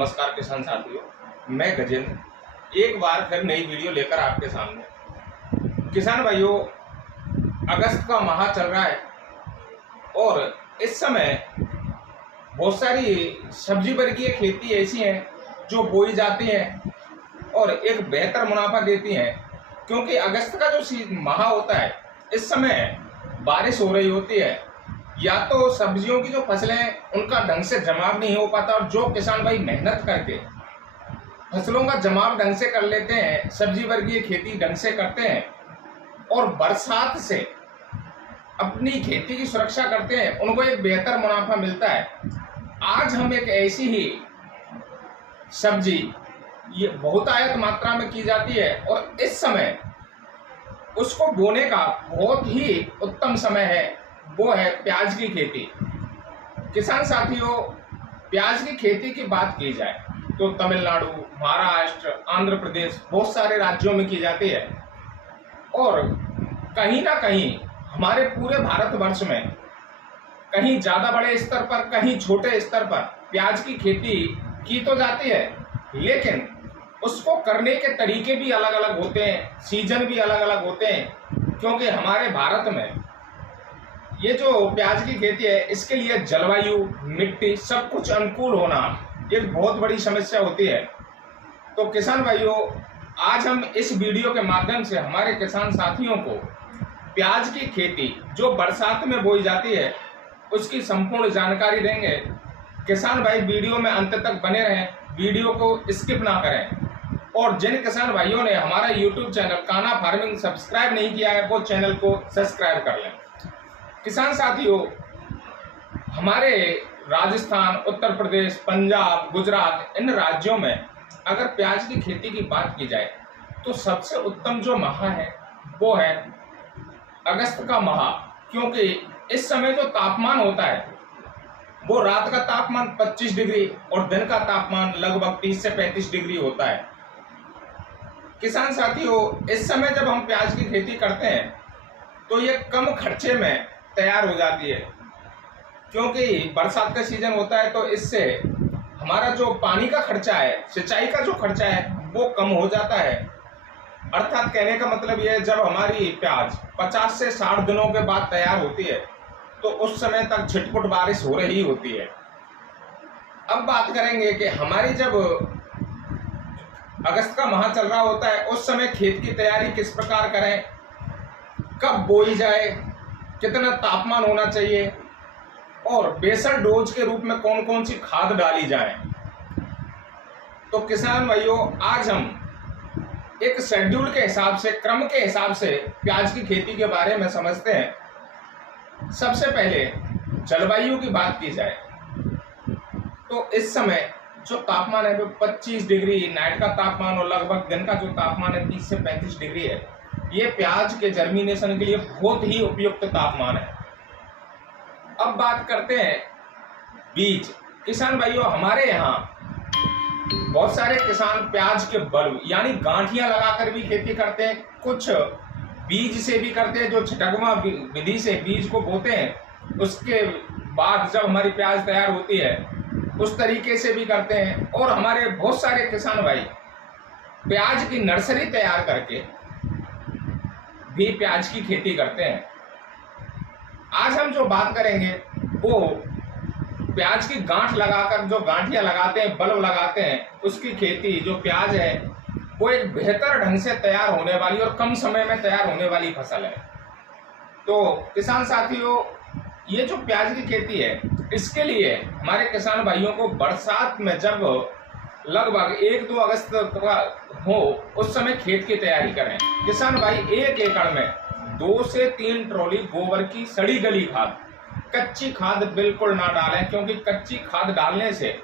नमस्कार किसान साथियों, मैं गजेंद्र एक बार फिर नई वीडियो लेकर आपके सामने। किसान भाइयों, अगस्त का माह चल रहा है और इस समय बहुत सारी सब्जी वर्गीय खेती ऐसी हैं जो बोई जाती हैं और एक बेहतर मुनाफा देती हैं, क्योंकि अगस्त का जो माह होता है इस समय बारिश हो रही होती है। या तो सब्जियों की जो फसलें हैं उनका ढंग से जमाव नहीं हो पाता, और जो किसान भाई मेहनत करके फसलों का जमाव ढंग से कर लेते हैं, सब्जी वर्गीय खेती ढंग से करते हैं और बरसात से अपनी खेती की सुरक्षा करते हैं, उनको एक बेहतर मुनाफा मिलता है। आज हम एक ऐसी ही सब्जी, ये बहुतायत मात्रा में की जाती है और इस समय उसको बोने का बहुत ही उत्तम समय है, वो है प्याज की खेती। किसान साथियों, प्याज की खेती की बात की जाए तो तमिलनाडु, महाराष्ट्र, आंध्र प्रदेश, बहुत सारे राज्यों में की जाती है और कहीं ना कहीं हमारे पूरे भारतवर्ष में कहीं ज़्यादा बड़े स्तर पर, कहीं छोटे स्तर पर प्याज की खेती की तो जाती है, लेकिन उसको करने के तरीके भी अलग अलग होते हैं, सीजन भी अलग अलग होते हैं, क्योंकि हमारे भारत में ये जो प्याज की खेती है इसके लिए जलवायु, मिट्टी सब कुछ अनुकूल होना एक बहुत बड़ी समस्या होती है। तो किसान भाइयों, आज हम इस वीडियो के माध्यम से हमारे किसान साथियों को प्याज की खेती जो बरसात में बोई जाती है उसकी संपूर्ण जानकारी देंगे। किसान भाई वीडियो में अंत तक बने रहें, वीडियो को स्किप ना करें, और जिन किसान भाइयों ने हमारा YouTube channel Kanha farming subscribe नहीं किया है वो चैनल को सब्सक्राइब कर लें। किसान साथियों, हमारे राजस्थान, उत्तर प्रदेश, पंजाब, गुजरात, इन राज्यों में अगर प्याज की खेती की बात की जाए तो सबसे उत्तम जो माह है वो है अगस्त का माह, क्योंकि इस समय जो तापमान होता है वो रात का तापमान 25 डिग्री और दिन का तापमान लगभग 30 से 35 डिग्री होता है। किसान साथियों, इस समय जब हम प्याज की खेती करते हैं तो ये कम खर्चे में तैयार हो जाती है, क्योंकि बरसात का सीजन होता है तो इससे हमारा जो पानी का खर्चा है, सिंचाई का जो खर्चा है वो कम हो जाता है। अर्थात कहने का मतलब ये है, जब हमारी प्याज 50 से 60 दिनों के बाद तैयार होती है तो उस समय तक छिटपुट बारिश हो रही होती है। अब बात करेंगे कि हमारी जब अगस्त का माह चल रहा होता है उस समय खेत की तैयारी किस प्रकार करें, कब बोई जाए, कितना तापमान होना चाहिए और बेसल डोज के रूप में कौन कौन सी खाद डाली जाए। तो किसान भाइयों, आज हम एक शेड्यूल के हिसाब से, क्रम के हिसाब से प्याज की खेती के बारे में समझते हैं। सबसे पहले जलवायु की बात की जाए तो इस समय जो तापमान है वो 25 डिग्री नाइट का तापमान और लगभग दिन का जो तापमान है 30 से 35 डिग्री है। ये प्याज के जर्मिनेशन के लिए बहुत ही उपयुक्त तापमान है। अब बात करते हैं बीज। किसान भाइयों, हमारे यहाँ बहुत सारे किसान प्याज के बल्ब यानी गांठियां लगाकर भी खेती करते हैं, कुछ बीज से भी करते हैं, जो छिटकवा विधि से बीज को बोते हैं, उसके बाद जब हमारी प्याज तैयार होती है उस तरीके से भी करते हैं। और हमारे बहुत सारे किसान भाई प्याज की नर्सरी तैयार करके भी प्याज की खेती करते हैं। आज हम जो बात करेंगे वो प्याज की गांठ लगाकर, जो गांठियां लगाते हैं, बल्ब लगाते हैं, उसकी खेती, जो प्याज है वो एक बेहतर ढंग से तैयार होने वाली और कम समय में तैयार होने वाली फसल है। तो किसान साथियों, ये जो प्याज की खेती है इसके लिए हमारे किसान भाइयों को बरसात में जब लगभग 1-2 अगस्त का हो उस समय खेत की तैयारी करें। किसान भाई, 1 एकड़ में 2 से 3 ट्रॉली गोबर की सड़ी गली खाद, कच्ची खाद बिल्कुल ना डालें, क्योंकि कच्ची खाद डालने से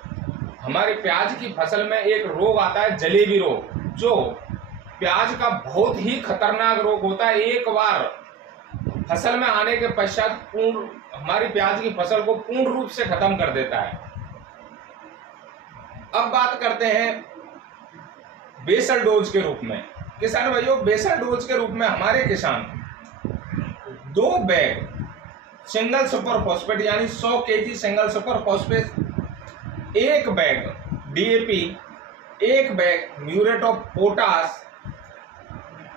हमारी प्याज की फसल में एक रोग आता है, जलेबी रोग, जो प्याज का बहुत ही खतरनाक रोग होता है। एक बार फसल में आने के पश्चात हमारी प्याज की फसल को पूर्ण रूप से खत्म कर देता है। अब बात करते हैं बेसल डोज के रूप में। किसान भाइयों, बेसल डोज के रूप में हमारे किसान 2 बैग सिंगल सुपर फॉस्फेट यानी 100 KG single super phosphate, 1 bag DAP, 1 bag muriate of potash,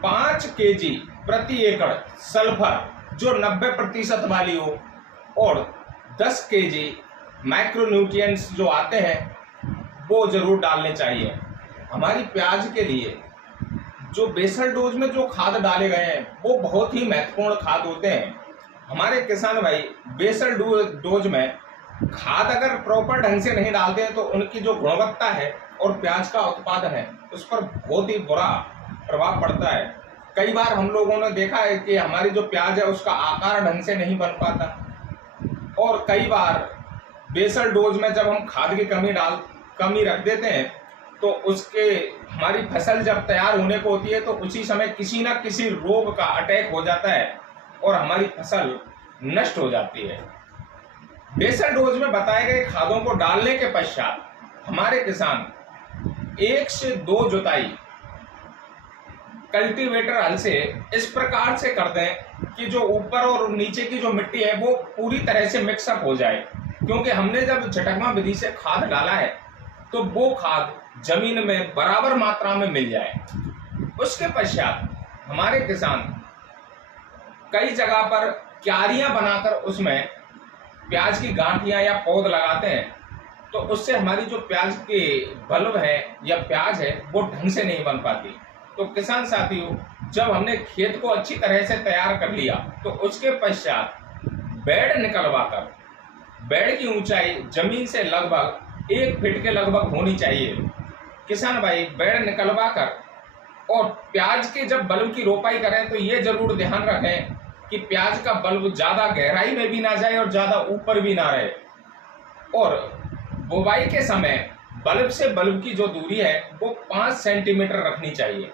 5 kg प्रति एकड़ सल्फर जो 90% वाली हो, और 10 kg माइक्रोन्यूट्रिएंट्स जो आते हैं वो जरूर डालने चाहिए। हमारी प्याज के लिए जो बेसल डोज में जो खाद डाले गए हैं वो बहुत ही महत्वपूर्ण खाद होते हैं। हमारे किसान भाई बेसल डोज में खाद अगर प्रॉपर ढंग से नहीं डालते हैं तो उनकी जो गुणवत्ता है और प्याज का उत्पादन है उस पर बहुत ही बुरा प्रभाव पड़ता है। कई बार हम लोगों ने देखा है कि हमारी जो प्याज है उसका आकार ढंग से नहीं बन पाता, और कई बार बेसल डोज में जब हम खाद की कमी रख देते हैं तो उसके हमारी फसल जब तैयार होने को होती है तो उसी समय किसी ना किसी रोग का अटैक हो जाता है और हमारी फसल नष्ट हो जाती है। बेसल डोज में बताए गए खादों को डालने के पश्चात हमारे किसान 1 से 2 जुताई कल्टीवेटर हल से इस प्रकार से कर दें कि जो ऊपर और नीचे की जो मिट्टी है वो पूरी तरह से मिक्सअप हो जाए, क्योंकि हमने जब झटकमा विधि से खाद डाला है तो वो खाद जमीन में बराबर मात्रा में मिल जाए। उसके पश्चात हमारे किसान कई जगह पर क्यारियां बनाकर उसमें प्याज की गांठियां या पौध लगाते हैं, तो उससे हमारी जो प्याज के बल्ब है या प्याज है वो ढंग से नहीं बन पाती। तो किसान साथियों, जब हमने खेत को अच्छी तरह से तैयार कर लिया तो उसके पश्चात बेड निकलवाकर, बेड की ऊंचाई जमीन से लगभग 1 फीट के लगभग होनी चाहिए। किसान भाई बेड निकलवाकर और प्याज के जब बल्ब की रोपाई करें तो ये जरूर ध्यान रखें कि प्याज का बल्ब ज्यादा गहराई में भी ना जाए और ज्यादा ऊपर भी ना रहे, और बुवाई के समय बल्ब से बल्ब की जो दूरी है वो 5 सेंटीमीटर रखनी चाहिए।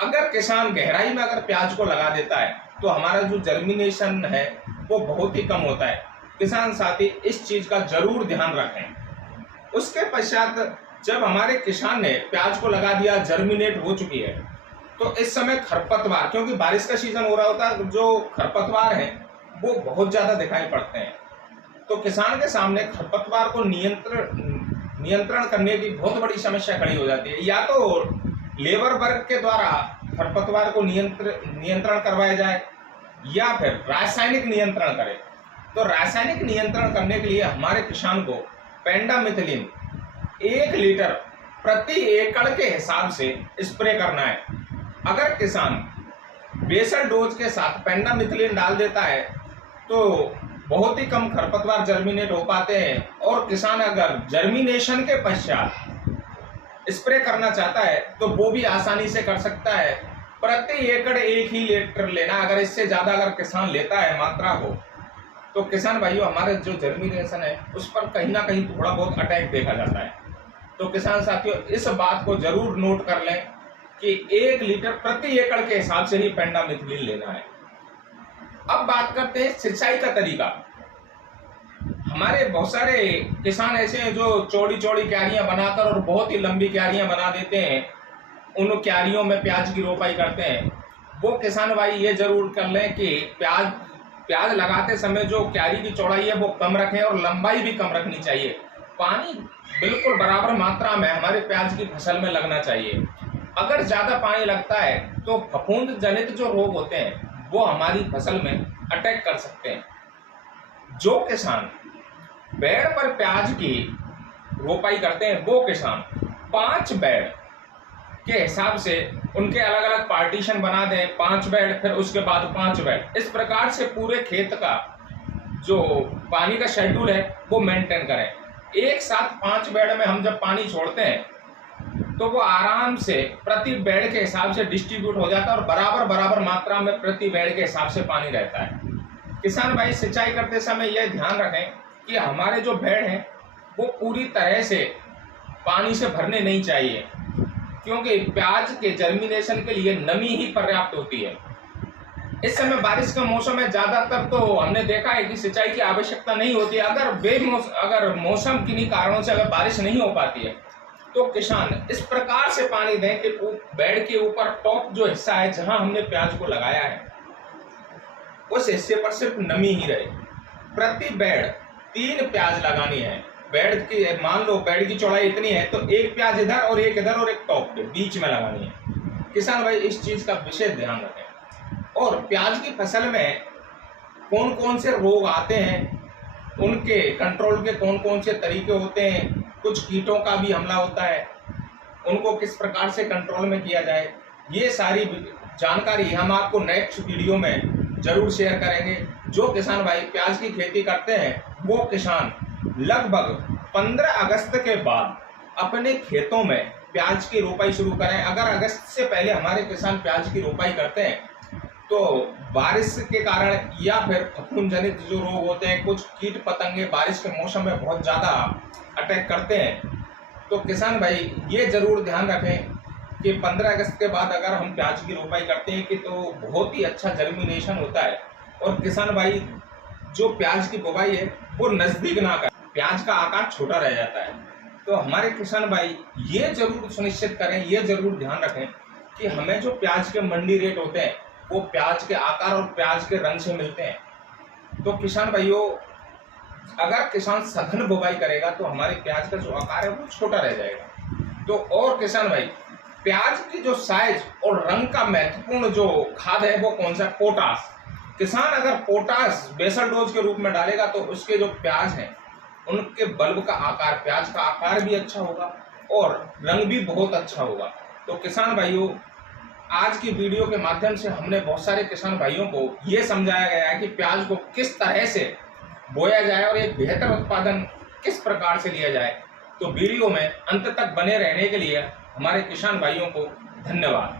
अगर किसान गहराई में अगर प्याज को लगा देता है तो हमारा जो जर्मिनेशन है वो बहुत ही कम होता है। किसान साथी इस चीज का जरूर ध्यान रखें। उसके पश्चात जब हमारे किसान ने प्याज को लगा दिया, जर्मिनेट हो चुकी है, तो इस समय खरपतवार, क्योंकि बारिश का सीजन हो रहा होता है, जो खरपतवार है वो बहुत ज्यादा दिखाई पड़ते हैं। तो किसान के सामने खरपतवार को नियंत्रण करने की बहुत बड़ी समस्या खड़ी हो जाती है। या तो लेबर वर्ग के द्वारा खरपतवार को नियंत्रण करवाया जाए या फिर रासायनिक नियंत्रण करें। तो रासायनिक नियंत्रण करने के लिए हमारे किसान को पेंडामिथिलिन 1 लीटर प्रति एकड़ के हिसाब से स्प्रे करना है। अगर किसान बेसल डोज के साथ पेंडामिथिलिन डाल देता है तो बहुत ही कम खरपतवार जर्मिनेट हो पाते हैं, और किसान अगर जर्मिनेशन के पश्चात स्प्रे करना चाहता है तो वो भी आसानी से कर सकता है। प्रति एकड़ 1 ही लीटर लेना। अगर इससे ज्यादा अगर किसान लेता है मात्रा को तो किसान भाइयों हमारे जो जर्मिनेशन है उस पर कहीं ना कहीं थोड़ा बहुत अटैक देखा जाता है। तो किसान साथियों इस बात को जरूर नोट कर लें कि 1 लीटर प्रति एकड़ के हिसाब से ही पेंडामिथिलिन लेना है। अब बात करते हैं सिंचाई का तरीका। हमारे बहुत सारे किसान ऐसे हैं जो चौड़ी चौड़ी क्यारियां बनाकर और बहुत ही लंबी क्यारियां बना देते हैं, उन क्यारियों में प्याज की रोपाई करते हैं। वो किसान भाई ये जरूर कर लें कि प्याज लगाते समय जो क्यारी की चौड़ाई है वो कम रखें और लंबाई भी कम रखनी चाहिए। पानी बिल्कुल बराबर मात्रा में हमारे प्याज की फसल में लगना चाहिए। अगर ज्यादा पानी लगता है तो फफूंद जनित जो रोग होते हैं वो हमारी फसल में अटैक कर सकते हैं। जो किसान बेड पर प्याज की रोपाई करते हैं वो किसान 5 बेड के हिसाब से उनके अलग अलग पार्टीशन बना दें, 5 बेड, फिर उसके बाद 5 बेड। इस प्रकार से पूरे खेत का जो पानी का शेड्यूल है वो मेंटेन करें। एक साथ 5 बेड में हम जब पानी छोड़ते हैं तो वो आराम से प्रति बेड के हिसाब से डिस्ट्रीब्यूट हो जाता है और बराबर मात्रा में प्रति बेड के हिसाब से पानी रहता है। किसान भाई सिंचाई करते समय यह ध्यान रखें कि हमारे जो बेड हैं वो पूरी तरह से पानी से भरने नहीं चाहिए, क्योंकि प्याज के जर्मिनेशन के लिए नमी ही पर्याप्त होती है। इस समय बारिश का मौसम है, ज्यादातर तो हमने देखा है कि सिंचाई की आवश्यकता नहीं होती है। अगर मौसम किन्हीं कारणों से अगर बारिश नहीं हो पाती है तो किसान इस प्रकार से पानी दें कि बेड के ऊपर टॉप जो हिस्सा है जहां हमने प्याज को लगाया है उस हिस्से पर सिर्फ नमी ही रहे। प्रति बेड 3 प्याज लगानी है। बेड की, मान लो बेड की चौड़ाई इतनी है तो एक प्याज इधर और एक टॉप पे बीच में लगानी है। किसान भाई इस चीज का विशेष ध्यान रखें। और प्याज की फसल में कौन कौन से रोग आते हैं, उनके कंट्रोल के कौन कौन से तरीके होते हैं, कुछ कीटों का भी हमला होता है, उनको किस प्रकार से कंट्रोल में किया जाए, ये सारी जानकारी हम आपको नेक्स्ट वीडियो में जरूर शेयर करेंगे। जो किसान भाई प्याज की खेती करते हैं वो किसान लगभग 15 अगस्त के बाद अपने खेतों में प्याज की रोपाई शुरू करें। अगर अगस्त से पहले हमारे किसान प्याज की रोपाई करते हैं तो बारिश के कारण या फिर फफूंद जनित जो रोग होते हैं, कुछ कीट पतंगे बारिश के मौसम में बहुत ज़्यादा अटैक करते हैं, तो किसान भाई ये जरूर ध्यान रखें कि 15 अगस्त के बाद अगर हम प्याज की रोपाई करते हैं कि तो बहुत ही अच्छा जर्मिनेशन होता है। और किसान भाई जो प्याज की बुवाई है वो नज़दीक ना करें, प्याज का आकार छोटा रह जाता है। तो हमारे किसान भाई ये जरूर सुनिश्चित करें, ये जरूर ध्यान रखें कि हमें जो प्याज के मंडी रेट होते हैं वो प्याज के आकार और प्याज के रंग से मिलते हैं। तो किसान भाइयों अगर किसान सघन बुवाई करेगा तो हमारे प्याज का जो आकार है वो छोटा रह जाएगा। तो और किसान भाई प्याज की जो साइज और रंग का महत्वपूर्ण जो खाद है वो कौन सा? पोटास। किसान अगर पोटास बेसल डोज के रूप में डालेगा तो उसके जो प्याज हैं उनके बल्ब का आकार, प्याज का आकार भी अच्छा होगा और रंग भी बहुत अच्छा होगा। तो किसान भाइयों आज की वीडियो के माध्यम से हमने बहुत सारे किसान भाइयों को ये समझाया गया है कि प्याज को किस तरह से बोया जाए और एक बेहतर उत्पादन किस प्रकार से लिया जाए। तो वीडियो में अंत तक बने रहने के लिए हमारे किसान भाइयों को धन्यवाद।